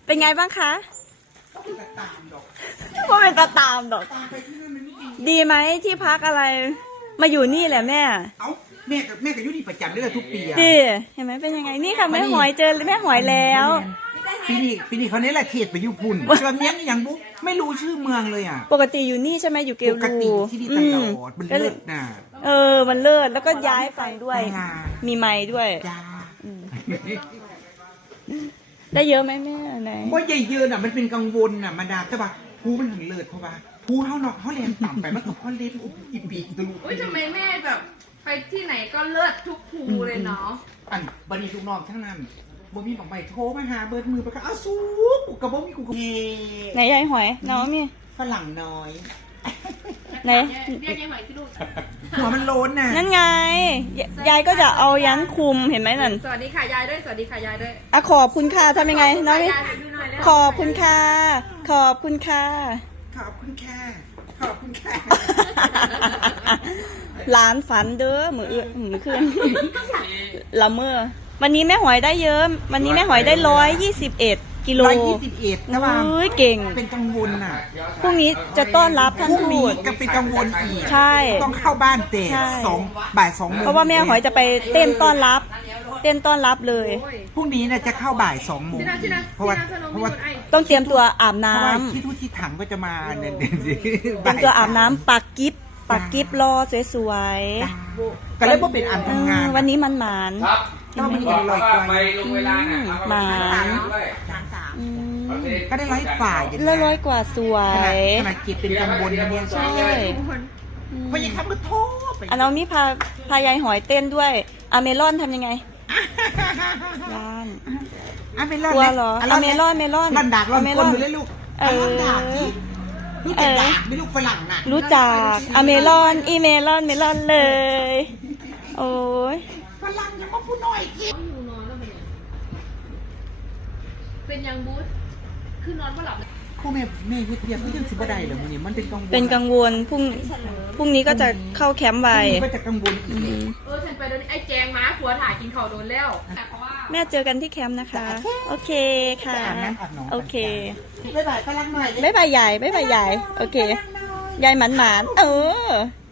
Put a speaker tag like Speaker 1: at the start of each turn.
Speaker 1: เป็นไงบ้างคะ
Speaker 2: ตามดอก
Speaker 1: ว่าเป็นตาตามดอก
Speaker 2: ตามไปที่นั่นมันไม่ดี
Speaker 1: ดีไหมที่พักอะไร มาอยู่นี่แหละแม่
Speaker 2: เอ้าแม่กับยุนี่ประจำเรื่องทุกปีอะ
Speaker 1: ดีเห็นไหมเป็นยังไงนี่ค่ะแม่หอยเจอแม่หอยแล้ว
Speaker 2: ปีนี้เขาเนี่ยแหละเขตไปยุพุ่นส่วนเนี้ยนี่ยังบุ๊ไม่รู้ชื่อเมืองเลยอ่ะ
Speaker 1: ปกติอยู่นี่ใช่ไหมอยู่เก
Speaker 2: ปกติ
Speaker 1: ลู
Speaker 2: ที่นี่ตลอดมันเลิศน่ะ
Speaker 1: มันเลิศแล้วก็ย้ายไปด้วย
Speaker 2: จ้า
Speaker 1: มีไม้ด้วย
Speaker 2: จ้า
Speaker 1: ได้เยอะไหมแม่ไหน
Speaker 2: ว่าใหญ่เยินอ่ะมันเป็นกังวลอ่ะมาดามใช่ป่ะภูมันถึงเลิศเพราะว่าภูเขาเนาะเขาเรียนต่ำไปมันก็เขาเล่นอีปีกตะลุ
Speaker 3: อุ้ยทำไมแม่แบบไปที่ไหนก็เลิศทุกภูเลยเนาะ
Speaker 2: อันบันนี้ลูกน้องทั้งนั้นบ่มีบอกใบโทรมาหาเบิร์ดมือไปก็อ้าวสู้กูกับบ่มีกูกับ
Speaker 1: ไหนยายหอยน้องมี
Speaker 2: ฝรั่งน้อย
Speaker 1: ไหน
Speaker 3: เรียกยังไงที่ลูก
Speaker 2: หัวมันโล้นน่ะ
Speaker 1: นั่นไงยายก็จะเอายันคุมเห็นไหมนั่น
Speaker 3: สวัสดีค่ะยายด้วยสวัสดีค่ะยายด้วย
Speaker 1: อะขอบคุณค่ะทำยังไงน้องมี
Speaker 3: ยายดูหน่อยแล้ว
Speaker 1: ขอบคุณค่ะขอบคุณค่ะ
Speaker 2: ขอบคุณค่ะขอบคุณค่ะ
Speaker 1: หลานฝันเด้อมือขึ้นละเมอวันนี้แม่หอยได้เยอะ วันนี้แม่หอยได้121 กิโล
Speaker 2: 121นะว่า
Speaker 1: เฮ้ยเก่ง
Speaker 2: เป็นกังวลน่ะ
Speaker 1: พรุ่งนี้จะต้อนรับท่าน
Speaker 2: พรุ่ง
Speaker 1: ทู
Speaker 2: นี้
Speaker 1: ต
Speaker 2: ก็เป็นกังวลอีก
Speaker 1: ใช่
Speaker 2: ต้องเข้าบ้านแต่
Speaker 1: ใช่
Speaker 2: บ่าย 2 โมง
Speaker 1: เพราะว่าแม่หอยจะไปเต้นต้อนรับ เต้นต้อนรับเลย
Speaker 3: โอ้ย
Speaker 2: พรุ่งนี้น่ะจะเข้าบ่าย 2 โมง
Speaker 3: ที่นั่นที่นั่น
Speaker 2: เพราะว่า
Speaker 3: ที่นั่นสนม
Speaker 2: เพ
Speaker 3: มี
Speaker 2: ราะว่า
Speaker 3: คนไอ
Speaker 1: ต้องเตรียมตัวอาบ
Speaker 2: เพ
Speaker 1: น้ำ
Speaker 2: ราะว่าที่ทุกที่ถังก็จะมาเนี่ย
Speaker 1: เตรียมตัวอาบน้ำปักกิ๊บรอสวย
Speaker 2: ก็เลยว่าเป็นอัน
Speaker 1: ๆ
Speaker 2: ทำงาน
Speaker 1: วันนี้มันหมาน
Speaker 4: ครับ
Speaker 2: ก็มัน
Speaker 4: บอก
Speaker 2: ลอย
Speaker 4: ว่า
Speaker 2: ตัว
Speaker 4: ไปลงเวลาน่ะเอา
Speaker 1: หมา
Speaker 4: ด้วย
Speaker 1: อืม
Speaker 2: ก็ได้ร้อยฝ่ายอย่าง
Speaker 1: แล้ว100 กว่าสว
Speaker 2: ขนาด
Speaker 1: ย
Speaker 2: ขนาดเก็บเป็นกังวลนะเนี่ย
Speaker 1: ใช่
Speaker 2: เพราะยังทำก็โทษไป
Speaker 1: อันน้องนี่พายายหอยเต้นด้วยอเมรอนทำยังไงย่าน
Speaker 2: อ่ะเมลอน
Speaker 1: กลัวเหรออ่ะเมลอน
Speaker 2: ลอนดากลอน
Speaker 1: เม
Speaker 2: ค
Speaker 1: ลอน น
Speaker 2: อยู่เลยลูก
Speaker 1: เออ
Speaker 2: ลอนดากสิรู้จักดากไหม่ลูกฝรั่งน่ะ
Speaker 1: รู้จักอเมรอนเมลอนเลย โอ้ย
Speaker 2: ฝรั่งยังมาพูดหน่อยกิน
Speaker 3: อยู่นอนแล้วเป็นยังบูธคือนอนก็หลับ
Speaker 2: พ่อแม่เฮ็ดเรียกเรื่องสิบได้เหรอมันนี่มันเป็นกังวล
Speaker 1: เป็นกังวลพรุ่งนี้ก็จะเข้าแคมป์ไว
Speaker 2: ก็จะกังวลอีกเลย
Speaker 3: ฉันไปโดนไอ้แจงม้าผัวถ่ายกินข้าวโดนแล้วเพราะว่า
Speaker 1: แม่เจอกันที่แคมป์นะคะ โอเคค่ะ
Speaker 2: อาบน้ำอาบน้อง
Speaker 1: โอเค
Speaker 2: บ๊ายบายฝรั่งหน่อย
Speaker 1: บ๊ายบายใหญ่โอเคยายหมัน